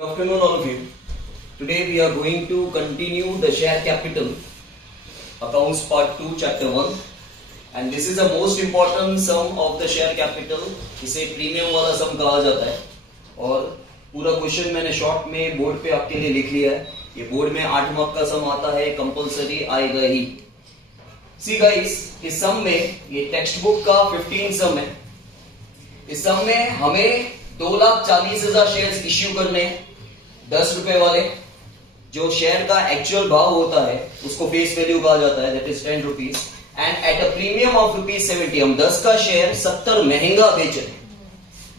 Good afternoon, all of you. Today we are going to continue the share capital accounts part 2 chapter 1 and this is the most important sum of the share capital. इसे premium वाला सम कहा जाता है और पूरा question मैंने short में board पे आपके लिए लिख लिया है. ये बोर्ड में 8 मार्क का सम आता है, कंपलसरी आएगा ही. सी गाइस, इस सम में ये टेक्स्ट बुक का 15 सम है. इस सम में हमें 2,40,000 शेयर्स इश्यू करने हैं 10 रुपए वाले. जो शेयर का एक्चुअल भाव होता है उसको फेस वैल्यू कहा जाता है, that is 10 rupees and at a premium of ₹70. हम 10 का शेयर 70 महंगा बेच रहे हैं,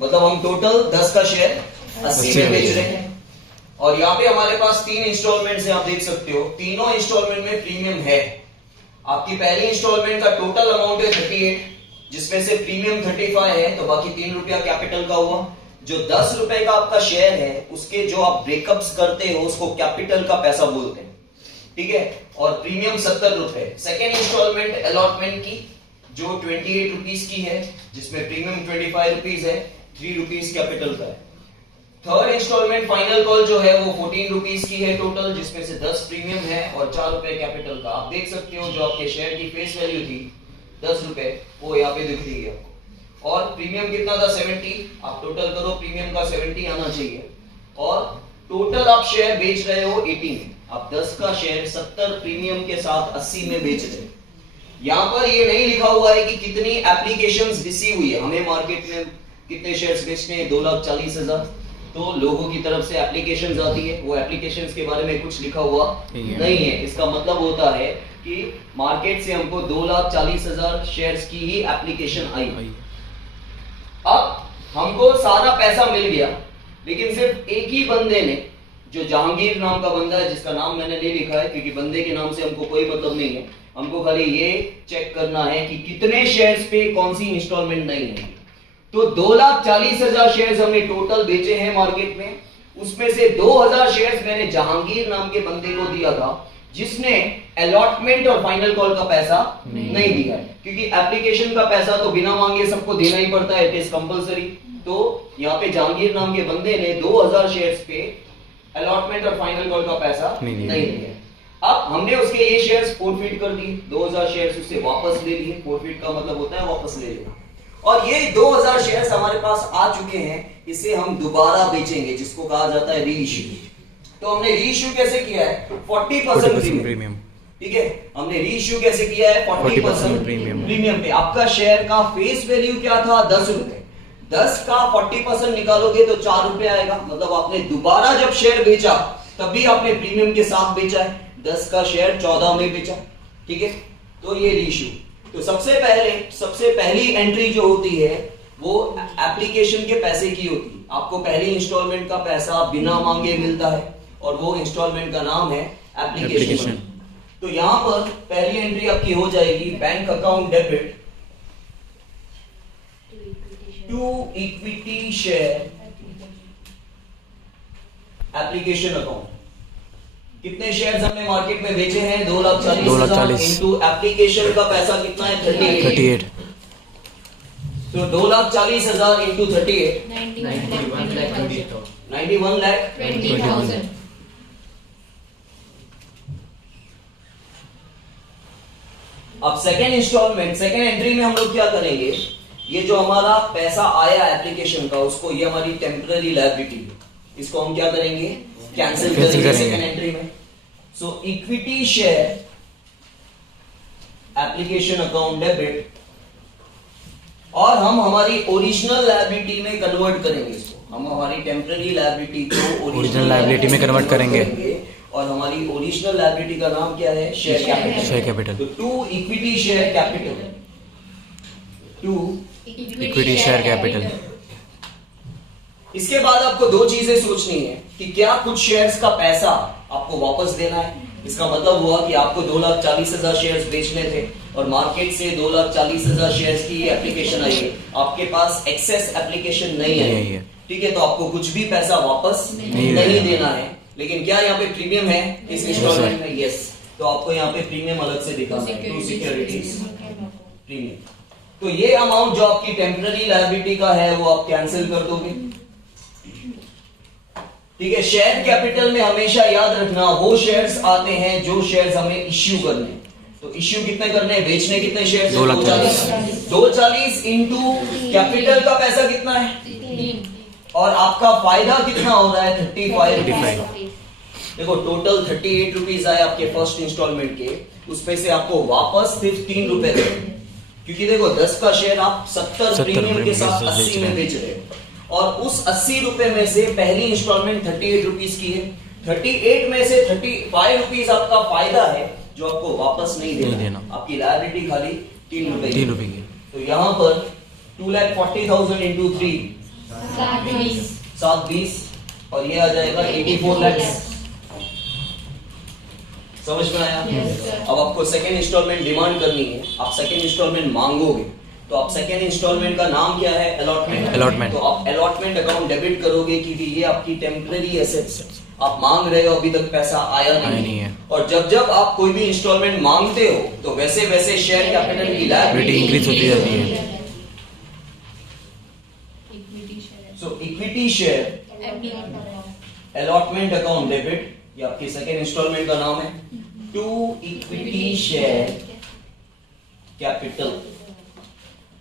मतलब हम टोटल 10 का शेयर 80 में बेच रहे हैं. और यहाँ पे हमारे पास 3 इंस्टॉलमेंट्स हैं, आप देख सकते हो. तीनों इंस्टॉलमेंट में प्रीमियम है. आपकी पहली इंस्टॉलमेंट का टोटल अमाउंट है 38, जिसमें से प्रीमियम 35 है, तो बाकी 3 रुपया कैपिटल का हुआ. जो 10 रुपए का आपका शेयर है उसके जो आप ब्रेकअप्स करते हो उसको कैपिटल का पैसा बोलते हैं, ठीक है. और प्रीमियम 70 रुपए. सेकेंड इंस्टॉलमेंट अलॉटमेंट की जो 28 रुपीज की है, जिसमें प्रीमियम 25 रुपीज है, 3 रुपीज कैपिटल का है. थर्ड इंस्टॉलमेंट फाइनल कॉल जो है वो 14 रुपीज की है टोटल, जिसमें से 10 प्रीमियम है और 4 रुपए कैपिटल का. आप देख सकते हो जो आपके शेयर की फेस वैल्यू थी 10 रुपए, वो यहाँ पे दिख रही है आपको. और प्रीमियम कितना था 70. आप टोटल करो, प्रीमियम का 70 आना चाहिए. और टोटल आप शेयर बेच रहे हो 80 में. आप 10 का शेयर 70 प्रीमियम के साथ 80 में बेच रहे हो. यहां पर ये नहीं लिखा हुआ है कि कितनी एप्लीकेशंस रिसीव हुई है. हमें मार्केट में कितने शेयर्स बेचने हैं, 2,40,000. तो लोगों की तरफ से एप्लीकेशंस आती है, वो एप्लीकेशंस के बारे में कुछ लिखा हुआ नहीं है. इसका मतलब होता है कि मार्केट से हमको 2,40,000 शेयर्स की ही एप्लीकेशन आई. अब हमको सारा पैसा मिल गया, लेकिन सिर्फ एक ही बंदे ने, जो जहांगीर नाम का बंदा है, जिसका नाम मैंने नहीं लिखा है क्योंकि बंदे के नाम से हमको कोई मतलब नहीं है. हमको खाली ये चेक करना है कि कितने शेयर्स पे कौन सी इंस्टॉलमेंट नहीं है. तो 2,40,000 शेयर्स हमने टोटल बेचे हैं मार्केट में. उसमें से 2,000 शेयर्स मैंने जहांगीर नाम के बंदे को दिया था, जिसने अलॉटमेंट और फाइनल कॉल का पैसा नहीं दिया है. क्योंकि एप्लीकेशन का पैसा तो बिना मांगे सबको देना ही पड़ता है, इट इज कंपलसरी. तो यहाँ पे जहांगीर नाम के बंदे ने 2,000 शेयर्स पे अलॉटमेंट और फाइनल कॉल का पैसा नहीं दिया. अब हमने उसके ये शेयर्स फोरफिट कर दिए, 2,000 शेयर्स उससे वापस ले लिए. फोरफिट का मतलब होता है वापस ले लेना. और ये 2,000 शेयर्स हमारे पास आ चुके हैं, इसे हम दोबारा बेचेंगे, जिसको कहा जाता है री इश्यू. तो हमने री इश्यू कैसे किया है, 40% प्रीमियम. ठीक है, हमने री इश्यू कैसे किया है, 40% प्रीमियम पे. आपका शेयर का फेस वैल्यू क्या था, 10 रुपए. 10 का 40% निकालोगे तो 4 रुपए आएगा. मतलब आपने दोबारा जब शेयर बेचा तब भी आपने प्रीमियम के साथ बेचा है. 10 का शेयर 14 में बेचा, ठीक है. तो ये री इश्यू. तो सबसे पहली एंट्री जो होती है वो एप्लीकेशन के पैसे की होती है. आपको पहली इंस्टॉलमेंट का पैसा बिना मांगे मिलता है और वो इंस्टॉलमेंट का नाम है एप्लीकेशन. तो यहां पर पहली एंट्री आपकी हो जाएगी, bank account debit to equity share application account. कितने शेयर्स हमने मार्केट में बेचे हैं, 2,40,000 इंटू एप्लीकेशन का पैसा कितना है, 38. तो 2,40,000 इंटू 38, 91,20,000. अब सेकेंड इंस्टॉलमेंट, सेकेंड एंट्री में हम लोग क्या करेंगे, ये जो हमारा पैसा आया एप्लीकेशन का, उसको, ये हमारी टेम्पररी लायबिलिटी, इसको हम क्या करेंगे, कैंसिल करेंगे सेकेंड एंट्री में. So equity share application account debit, और हम हमारी ओरिजिनल लायबिलिटी में कन्वर्ट करेंगे इसको. हम हमारी टेम्पररी लायबिलिटी को ओरिजिनल लायबिलिटी में कन्वर्ट करेंगे. और हमारी ओरिजिनल लायबिलिटी का नाम क्या है, शेयर कैपिटल. तो to equity share capital, to equity share capital. इसके बाद आपको दो चीजें सोचनी है कि क्या कुछ शेयर्स का पैसा आपको वापस देना है. इसका मतलब हुआ कि आपको 2,40,000 शेयर्स बेचने थे और मार्केट से 2,40,000 शेयर्स की एप्लीकेशन आई है. आपके पास एक्सेस एप्लीकेशन नहीं है, ठीक है. तो आपको कुछ भी पैसा वापस नहीं देना है. लेकिन क्या यहाँ पे प्रीमियम है इस इंस्टॉलमेंट में, यस. तो आपको यहाँ पे प्रीमियम अलग से दिखाना है, टू सिक्योरिटीज प्रीमियम. तो ये अमाउंट जो आपकी टेम्पररी लायबिलिटी का है वो आप कैंसिल कर दोगे. ठीक है, शेयर कैपिटल में हमेशा याद रखना वो शेयर्स आते हैं जो शेयर्स हमें इश्यू करने हैं। तो इश्यू कितने करने हैं, बेचने कितने शेयर, 240 इंटू कैपिटल का पैसा कितना है और आपका फायदा कितना हो रहा है 35। देखो टोटल 38 रुपीज आए आपके फर्स्ट इंस्टॉलमेंट के, उसमें से आपको वापस सिर्फ 3 रुपए दे, क्योंकि देखो 10 का शेयर आप 70 प्रीमियम के साथ 80 में बेच रहे हो और उस 80 रुपए में से पहली इंस्टॉलमेंट 38 रुपीज की है, 38 में से 35 रुपीज आपका फायदा है जो आपको वापस नहीं देना। आपकी लायबिलिटी खाली 3 रुपए की। तो यहाँ पर 2,40,000 इंटू 3 720 और ये आ जाएगा 84 लाख। समझ में आया? अब आपको सेकेंड इंस्टॉलमेंट डिमांड करनी है, आप सेकेंड इंस्टॉलमेंट मांगोगे तो आप सेकेंड इंस्टॉलमेंट का नाम क्या है, अलॉटमेंट। तो आप अलॉटमेंट अकाउंट डेबिट करोगे क्योंकि ये आपकी टेम्पररी एसेट्स आप मांग रहे हो, अभी तक पैसा आया नहीं है। और जब जब आप कोई भी इंस्टॉलमेंट मांगते हो तो वैसे वैसे शेयर कैपिटल की लायबिलिटी इंक्रीज होती जाती है। So equity share allotment account debit, ये आपकी सेकेंड इंस्टॉलमेंट का नाम है, टू इक्विटी शेयर कैपिटल।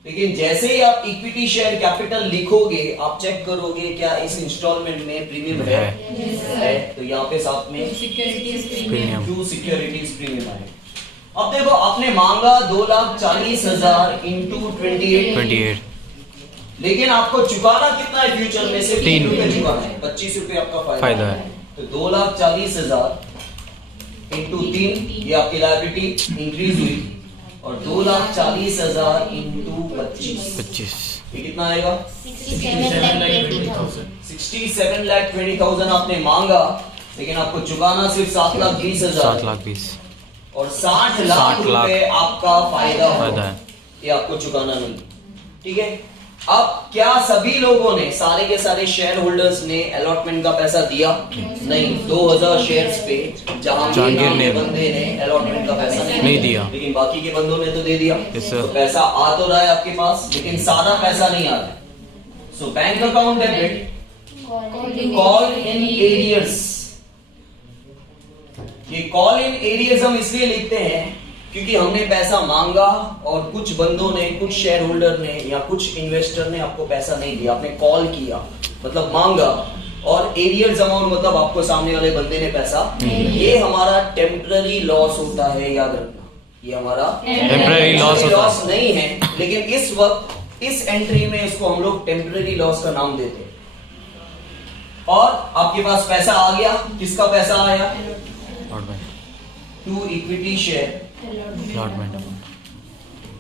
लेकिन जैसे ही आप इक्विटी शेयर कैपिटल लिखोगे आप चेक करोगे क्या इस इंस्टॉलमेंट में प्रीमियम है, तो यहाँ पे साथ में टू सिक्योरिटीज प्रीमियम है। अब देखो आपने मांगा 2,40,000 इंटू 28, लेकिन आपको चुकाना कितना है फ्यूचर में से 3 रुपए चुकाना है, 25 रुपए आपका फायदा है। तो 2,40,000 इंटू 3 ये आपकी लायबिलिटी इंक्रीज हुई और 2,40,000 इंटू 25 ये कितना आएगा 67,20,000 आपने मांगा, लेकिन आपको चुकाना सिर्फ 7,20,000 और 60 लाख रुपए आपका फायदा है, ये आपको चुकाना नहीं। ठीक है, अब क्या सभी लोगों ने, सारे के सारे शेयर होल्डर्स ने अलॉटमेंट का पैसा दिया? नहीं, 2,000 शेयर्स पे जहांगीर ने बंदे ने अलॉटमेंट का पैसा नहीं दिया, लेकिन बाकी के बंदों ने तो दे दिया। तो पैसा आ तो रहा है आपके पास, लेकिन सारा पैसा नहीं आ रहा है। सो bank account debit, call in arrears. ये कॉल इन एरियर्स हम इसलिए लिखते हैं क्योंकि हमने पैसा मांगा और कुछ बंदों ने, कुछ शेयर होल्डर ने या कुछ इन्वेस्टर ने आपको पैसा नहीं दिया, आपने कॉल किया मतलब मांगा, और एरियर्स अमाउंट मतलब आपको सामने वाले बंदे ने पैसा, ये हमारा टेम्पररी लॉस होता है, याद रखना ये हमारा टेम्पररी लॉस नहीं है, लेकिन इस वक्त इस एंट्री में इसको हम लोग टेम्पररी लॉस का नाम देते हैं। और आपके पास पैसा आ गया, किसका पैसा आया, टू इक्विटी शेयर अलॉटमेंट।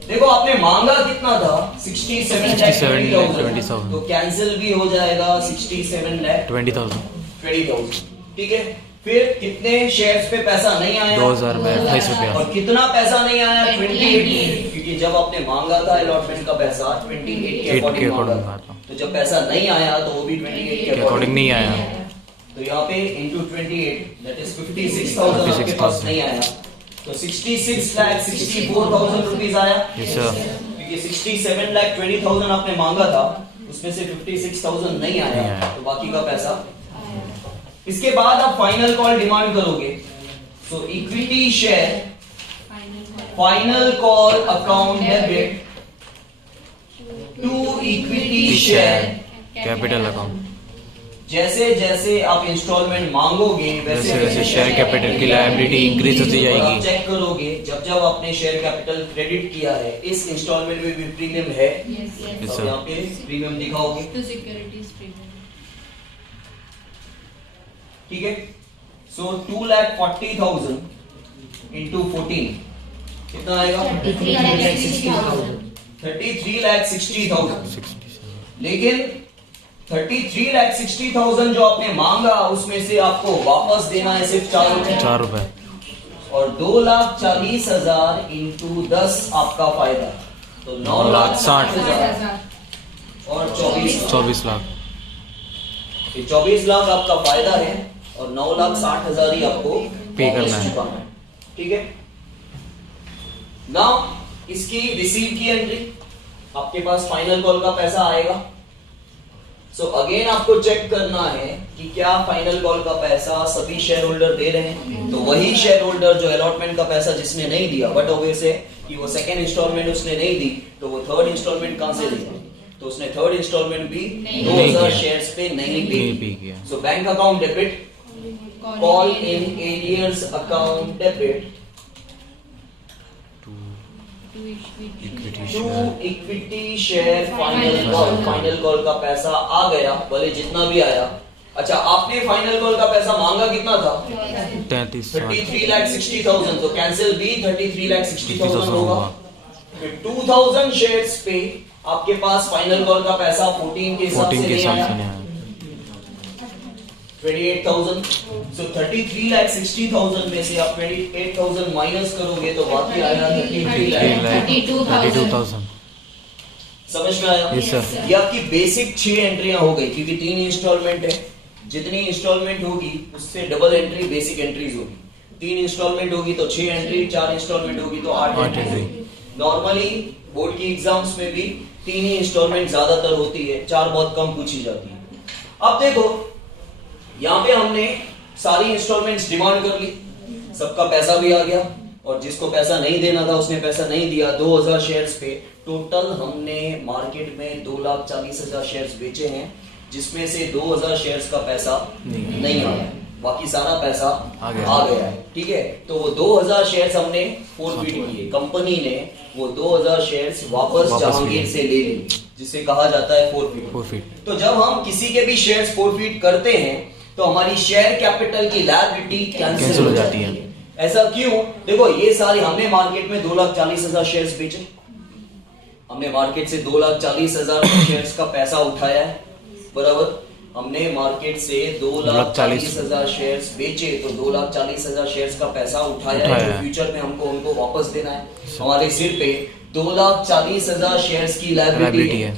देखो आपने मांगा कितना था 67,20,000, तो कैंसिल भी हो जाएगा 67,20,000। ठीक है, फिर कितने शेयर्स पे पैसा नहीं आया, 2,028 रुपया। और कितना पैसा नहीं आया 28, क्योंकि जब आपने मांगा था अलॉटमेंट का पैसा 28 के अकॉर्डिंग मांगा था, तो जब पैसा नहीं आया तो वो भी 28 के अकॉर्डिंग नहीं आया। तो यहाँ पे इंटू 28 दैट इज 56,000 आपके पास नहीं आया, तो 66,64,000 रुपीज आया। क्योंकि 67,20,000 आपने मांगा था, उसमें से 56,000 नहीं आया, तो बाकी का पैसा। इसके बाद आप फाइनल कॉल डिमांड करोगे। So equity share final call account debit to equity share capital account. जैसे जैसे आप इंस्टॉलमेंट मांगोगे वैसे वैसे शेयर कैपिटल की लायबिलिटी इंक्रीज होती जाएगी। चेक करोगे जब जब आपने शेयर कैपिटल क्रेडिट किया है, इस इंस्टॉलमेंट में भी प्रीमियम है, तो यहाँ पे प्रीमियम दिखाओगे, ठीक है। सो 2,40,000 इंटू 14 कितना आएगा 33,60,000। लेकिन 33,60,000 जो आपने मांगा उसमें से आपको वापस देना है सिर्फ 4 रुपए, और 2,40,000 इंटू 10 आपका फायदा, तो 9,60,000 और 24 लाख। 24 लाख आपका फायदा है और 9,60,000 ही आपको पे करना है, ठीक है। नाउ इसकी रिसीव की एंट्री, आपके पास फाइनल कॉल का पैसा आएगा सो अगेन आपको चेक करना है कि क्या फाइनल कॉल का पैसा सभी शेयर होल्डर दे रहे हैं। तो वही शेयर होल्डर जो अलॉटमेंट का पैसा जिसने नहीं दिया, बट ऑब्वियस है कि वो सेकंड इंस्टॉलमेंट उसने नहीं दी, तो वो थर्ड इंस्टॉलमेंट कहां से देगा? तो उसने थर्ड इंस्टॉलमेंट भी 2000 शेयर्स पे नहीं पे किया। So bank account debit, call in arrears account debit to equity share final call. Final call का पैसा आ गया, भले जितना भी आया। अच्छा, आपने फाइनल कॉल का पैसा मांगा कितना था? 33,60,000। तो कैंसिल भी 33,60,000 होगा। फिर 2000 शेयर्स पे आपके पास फाइनल कॉल का पैसा 14 के हिसाब से नहीं आया, 28,000। सो 33,60,000 में से आप 28,000 माइनस करोगे तो बाकी आएगा 32,000। समझ में आया? Yes, sir. ये आपकी बेसिक 6 एंट्रियां हो गई, क्योंकि 3 इंस्टॉलमेंट है। जितनी इंस्टॉलमेंट होगी उससे डबल एंट्री बेसिक एंट्रीज होगी। 3 इंस्टॉलमेंट होगी तो 6 एंट्री, 4 इंस्टॉलमेंट होगी तो 8 एंट्री। नॉर्मली बोर्ड की एग्जाम्स में भी 3 ही इंस्टॉलमेंट ज्यादातर होती है, 4 बहुत कम पूछी जाती है। अब देखो, यहाँ पे हमने सारी इंस्टॉलमेंट्स डिमांड कर ली, सबका पैसा भी आ गया, और जिसको पैसा नहीं देना था उसने पैसा नहीं दिया। 2000 शेयर्स पे टोटल हमने मार्केट में 2,40,000 शेयर्स बेचे हैं, जिसमें से 2000 शेयर्स का पैसा नहीं आया, बाकी सारा पैसा आ गया है। ठीक है, तो वो 2000 शेयर्स हमने फोरफीट किए। कंपनी ने वो 2000 शेयर्स वापस जहांगीर से ले ली, जिसे कहा जाता है फोरफीट। तो जब हम किसी के भी शेयर्स फोरफीट करते हैं तो हमारी शेयर कैपिटल की लायबिलिटी कैंसिल हो जाती है। ऐसा क्यों? देखो, ये सारी हमने मार्केट में 2,40,000 शेयर्स बेचे, हमने मार्केट से 2,40,000 शेयर्स का पैसा उठाया है, बराबर। हमने मार्केट से 2,40,000 शेयर्स बेचे, तो 2,40,000 शेयर्स का पैसा उठाया है, जो फ्यूचर में हमको उनको वापस देना है। हमारे सिर पे 2,40,000 शेयर्स की लायबिलिटी है।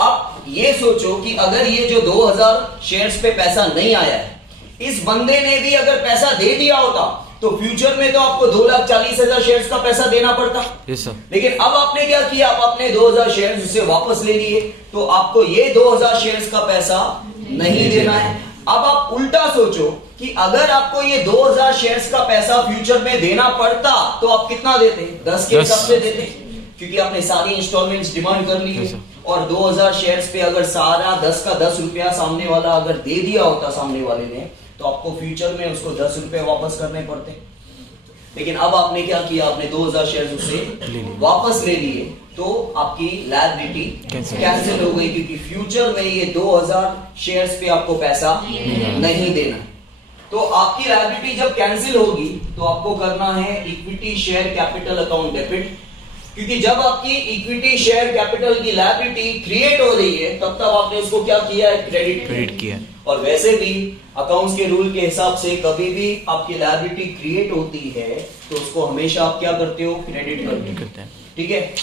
अब ये सोचो कि अगर ये जो 2000 शेयर्स पे पैसा नहीं आया है, इस बंदे ने भी अगर पैसा दे दिया होता तो फ्यूचर में तो आपको 2,40,000 शेयर्स का पैसा देना पड़ता। yes, sir. लेकिन अब आपने क्या किया? आप अपने 2000 शेयर्स उससे वापस ले लिए, तो आपको ये 2000 शेयर्स का पैसा नहीं देना है। अब आप उल्टा सोचो कि अगर आपको ये 2000 शेयर्स का पैसा फ्यूचर में देना पड़ता तो आप कितना देते? 10 के हिसाब से देते, क्योंकि आपने सारी इंस्टॉलमेंट्स डिमांड कर ली है। और 2000 शेयर्स पे अगर सारा 10 का 10 रुपया सामने वाला अगर दे दिया होता सामने वाले ने, तो आपको फ्यूचर में उसको 10 रुपए वापस करने पड़ते। लेकिन अब आपने क्या किया? आपने 2000 शेयर्स उससे वापस ले लिए, तो आपकी लायबिलिटी कैंसिल हो गई, क्योंकि फ्यूचर में ये 2000 शेयर्स पे आपको पैसा नहीं देना। तो आपकी लायबिलिटी जब कैंसिल होगी तो आपको करना है equity share capital account debit, क्योंकि जब आपकी इक्विटी शेयर कैपिटल की लायबिलिटी क्रिएट हो रही है तब तक आपने उसको क्या किया है? क्रेडिट किया। और वैसे भी अकाउंट्स के रूल के हिसाब से कभी भी आपकी लायबिलिटी क्रिएट होती है तो उसको हमेशा आप क्या करते हो? क्रेडिट करते हैं। ठीक है,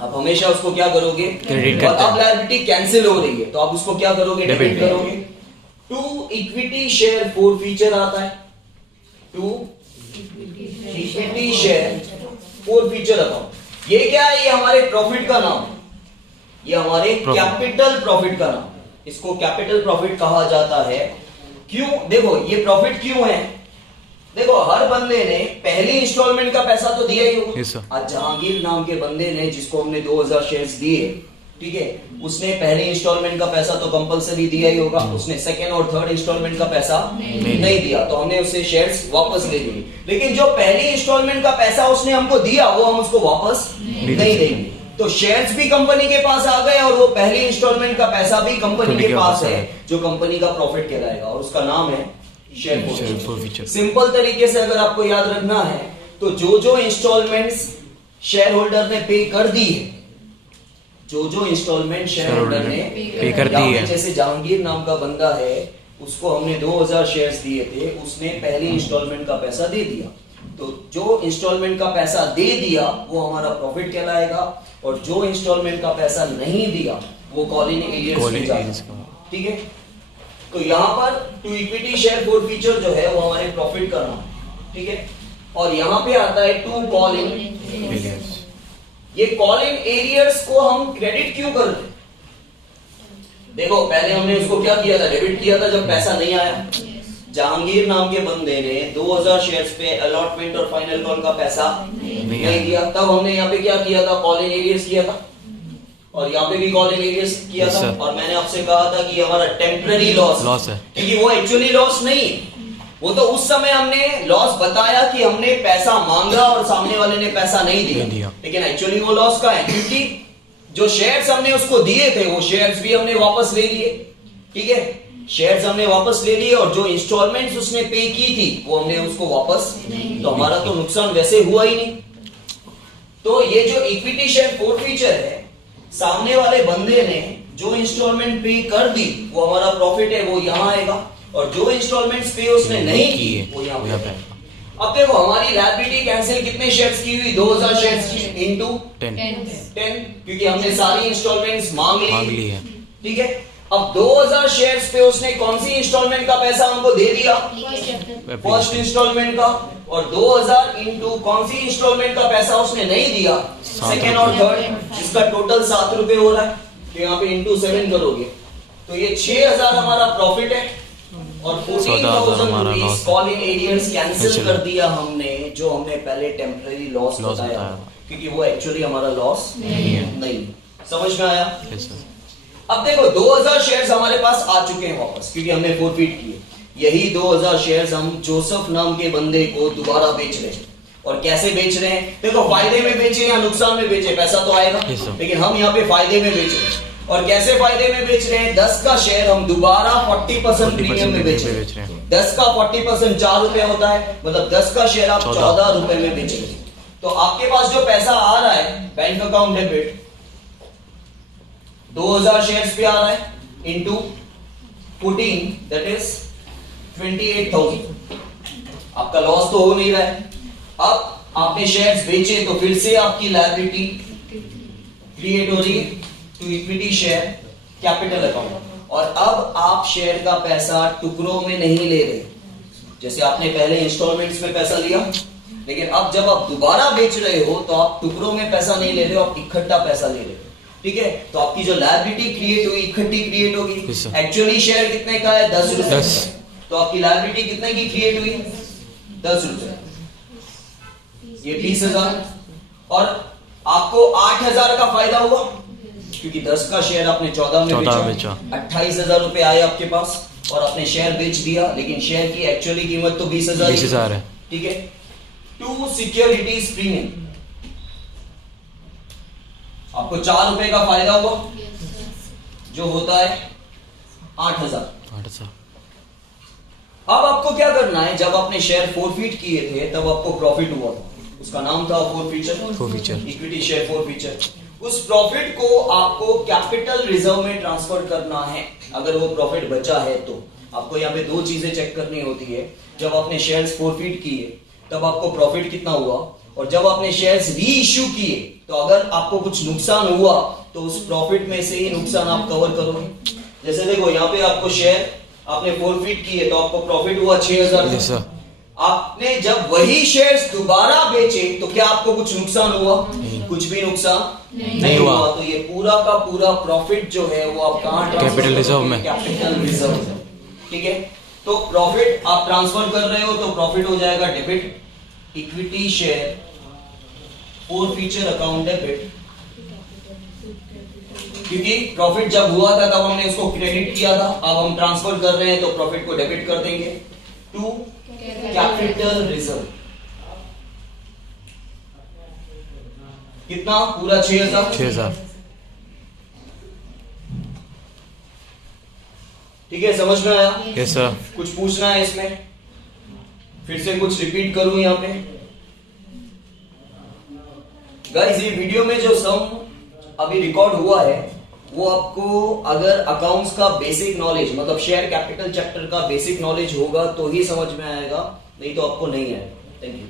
आप हमेशा उसको क्या करोगे? क्रेडिट। और अब लायबिलिटी कैंसिल हो रही है तो आप उसको क्या करोगे? डेबिट करोगे। टू इक्विटी शेयर फोरफीचर आता है, to equity share forfeiture account. ये क्या है? ये हमारे प्रॉफिट का नाम है, ये हमारे कैपिटल प्रॉफिट का नाम। इसको कैपिटल प्रॉफिट कहा जाता है। क्यों? देखो, ये प्रॉफिट क्यों है? देखो, हर बंदे ने पहली इंस्टॉलमेंट का पैसा तो दिया ही होगा। yes, आज जहांगीर नाम के बंदे ने, जिसको हमने 2000 शेयर्स दिए, ठीक है, उसने पहले इंस्टॉलमेंट का पैसा तो कंपलसरी दिया ही होगा। उसने सेकंड और थर्ड इंस्टॉलमेंट का पैसा नहीं दिया, तो हमने उससे शेयर्स वापस ले लिए। लेकिन जो पहली इंस्टॉलमेंट का पैसा उसने हमको दिया वो हम उसको वापस नहीं देंगे। तो शेयर्स भी कंपनी के पास आ गए और वो पहली इंस्टॉलमेंट का पैसा भी कंपनी के पास है, जो कंपनी का प्रॉफिट कहलाएगा, और उसका नाम है शेयर फोरफीचर। सिंपल तरीके से अगर आपको याद रखना है तो जो इंस्टॉलमेंट्स शेयर होल्डर ने पे कर दी है, जो इंस्टॉलमेंट शेयर होल्डर ने पे कर दी है, जैसे जहांगीर नाम का बंदा है, उसको हमने 2000 शेयर्स दिए थे, उसने पहली इंस्टॉलमेंट का पैसा दे दिया, तो जो इंस्टॉलमेंट का पैसा दे दिया वो हमारा प्रॉफिट कहलाएगा, और जो इंस्टॉलमेंट का पैसा नहीं दिया वो कॉलिंग एरियर्स। ठीक है, तो यहाँ पर टू इक्विटी शेयर फोरफीचर जो है वो हमारे प्रॉफिट का नाम है। ठीक है, और यहाँ पे आता है टू कॉलिंग एरियर्स। ये कॉलिंग एरियर्स को हम क्रेडिट क्यों करते? देखो पहले हमने उसको क्या किया था, डेबिट किया था जब पैसा नहीं आया। जहांगीर नाम के बंदे ने 2000 शेयर्स पे अलॉटमेंट और फाइनल कॉल का पैसा नहीं दिया, तब हमने यहाँ पे क्या किया था, कॉल इन एरियर्स किया था, और यहाँ पे भी कॉल इन एरियर्स किया था। और मैंने आपसे कहा था कि हमारा टेम्पररी लॉस है, क्योंकि वो एक्चुअली लॉस नहीं है, वो तो उस समय हमने लॉस बताया कि हमने पैसा मांगा और सामने वाले ने पैसा नहीं दिया। लेकिन एक्चुअली वो लॉस का है, क्योंकि जो शेयर्स हमने उसको दिए थे वो शेयर्स भी हमने वापस ले लिए। ठीक है, शेयर्स हमने वापस ले लिए, और जो इंस्टॉलमेंट्स उसने पे की थी वो हमने उसको वापस, तो हमारा तो नुकसान वैसे हुआ ही नहीं। तो ये जो इक्विटी शेयर फोरफीचर है, सामने वाले बंदे ने जो इंस्टॉलमेंट पे कर दी वो हमारा प्रॉफिट है, वो यहाँ आएगा, और जो इंस्टॉलमेंट्स पे उसने नहीं की वो यहाँ पे। अब देखो हमारी लायबिलिटी कैंसिल कितने शेयर्स की हुई, 2000 शेयर्स की इनटू 10, क्योंकि हमने सारी इंस्टॉलमेंट्स मांग ली है। ठीक है, अब 2000 शेयर्स पे उसने कौन सी इंस्टॉलमेंट का पैसा हमको दे दिया, फर्स्ट इंस्टॉलमेंट का, और 2000 इंटू कौन सी इंस्टॉलमेंट का पैसा उसने नहीं दिया, सेकेंड और थर्ड, जिसका टोटल 7 रुपए हो रहा है। तो यहाँ पे इंटू 7 करोगे तो ये 6000 हमारा प्रॉफिट है, और 14,000 rupees call in arrears cancel कर दिया हमने, जो हमने पहले टेम्पररी लॉस बताया, क्योंकि वो एक्चुअली हमारा लॉस नहीं। समझ में आया? अब देखो 2000 शेयर्स हमारे पास आ चुके हैं वापस, क्योंकि हमने फोरफीट किए। यही 2000 शेयर्स हम जोसेफ नाम के बंदे को दोबारा बेच रहे हैं। और कैसे बेच रहे हैं, देखो फायदे में बेचे या नुकसान में बेचे, पैसा तो आएगा, लेकिन हम यहाँ पे फायदे में बेच रहे हैं। और कैसे फायदे में बेच रहे हैं, 10 का शेयर हम दोबारा 40% प्रीमियम में बेच रहे हैं। 10 का 40% 4 रुपए होता है, मतलब 10 का शेयर आप 14 रुपए में बेच रहे हैं। तो आपके पास जो पैसा आ रहा है बैंक अकाउंट डेबिट 2000 शेयर्स पे आ रहा है, इंटू 14 दैट इज 28,000। आपका लॉस तो हो नहीं रहा है। अब आपने शेयर्स बेचे तो फिर से आपकी लायबिलिटी क्रिएट हो रही है to equity share capital account. और अब आप शेयर का पैसा टुकड़ों में नहीं ले रहे, जैसे आपने पहले इंस्टॉलमेंट्स में पैसा लिया, लेकिन अब जब आप दोबारा बेच रहे हो तो आप टुकड़ों में पैसा नहीं ले रहे हो, आप इकट्ठा पैसा ले रहे हो। ठीक है, तो आपकी जो लायबिलिटी क्रिएट हुई इकट्ठी क्रिएट होगी। एक्चुअली शेयर कितने का है, 10 रुपए, तो आपकी लायबिलिटी कितने की क्रिएट हुई, 10 रुपए, ये 20,000, और आपको 8,000 का फायदा हुआ, क्योंकि 10 का शेयर आपने 14 में बेचा, 28,000 रुपए आए आपके पास, और आपने शेयर बेच दिया, लेकिन शेयर की एक्चुअली कीमत तो 20,000 है। ठीक है, टू सिक्योरिटीज प्रीमियम, आपको 4 रुपए का फायदा हुआ, जो होता है 8,000। अब आपको क्या करना है, जब आपने शेयर फोरफीट किए थे तब आपको प्रॉफिट हुआ, उसका नाम था फोरफीचर, इक्विटी शेयर फोरफीचर। उस प्रॉफिट को आपको कैपिटल रिजर्व में ट्रांसफर करना है। अगर वो प्रॉफिट बचा है तो आपको यहाँ पे 2 चीजें चेक करनी होती है। जब आपने शेयर्स फोरफीट किए तब आपको प्रॉफिट कितना हुआ, और जब आपने शेयर्स री इश्यू किए तो अगर आपको कुछ नुकसान हुआ तो उस प्रॉफिट में से ही नुकसान आप कवर करोगे। जैसे देखो यहाँ पे आपको शेयर आपने फोरफीट किए तो आपको प्रॉफिट हुआ 6,000। आपने जब वही शेयर्स दोबारा बेचे तो क्या आपको कुछ नुकसान हुआ? कुछ भी नुकसान नहीं हुआ। तो ये पूरा का पूरा प्रॉफिट जो है वो आप कहाँ, कैपिटल रिजर्व में, कैपिटल रिजर्व। ठीक है, तो प्रॉफिट आप ट्रांसफर कर रहे हो तो प्रॉफिट हो जाएगा debit equity share forfeiture account debit, क्योंकि प्रॉफिट जब हुआ था तब हमने उसको क्रेडिट किया था, अब हम ट्रांसफर कर रहे हैं तो प्रॉफिट को डेबिट कर देंगे टू कैपिटल रिजर्व। कितना? पूरा 6,000। ठीक है, समझ में आया? Yes sir. कुछ पूछना है इसमें? फिर से कुछ रिपीट करूं यहाँ पे? गाइस, ये वीडियो में जो सम अभी रिकॉर्ड हुआ है वो आपको अगर अकाउंट्स का बेसिक नॉलेज, मतलब शेयर कैपिटल चैप्टर का बेसिक नॉलेज होगा तो ही समझ में आएगा, नहीं तो आपको नहीं आएगा। Thank you.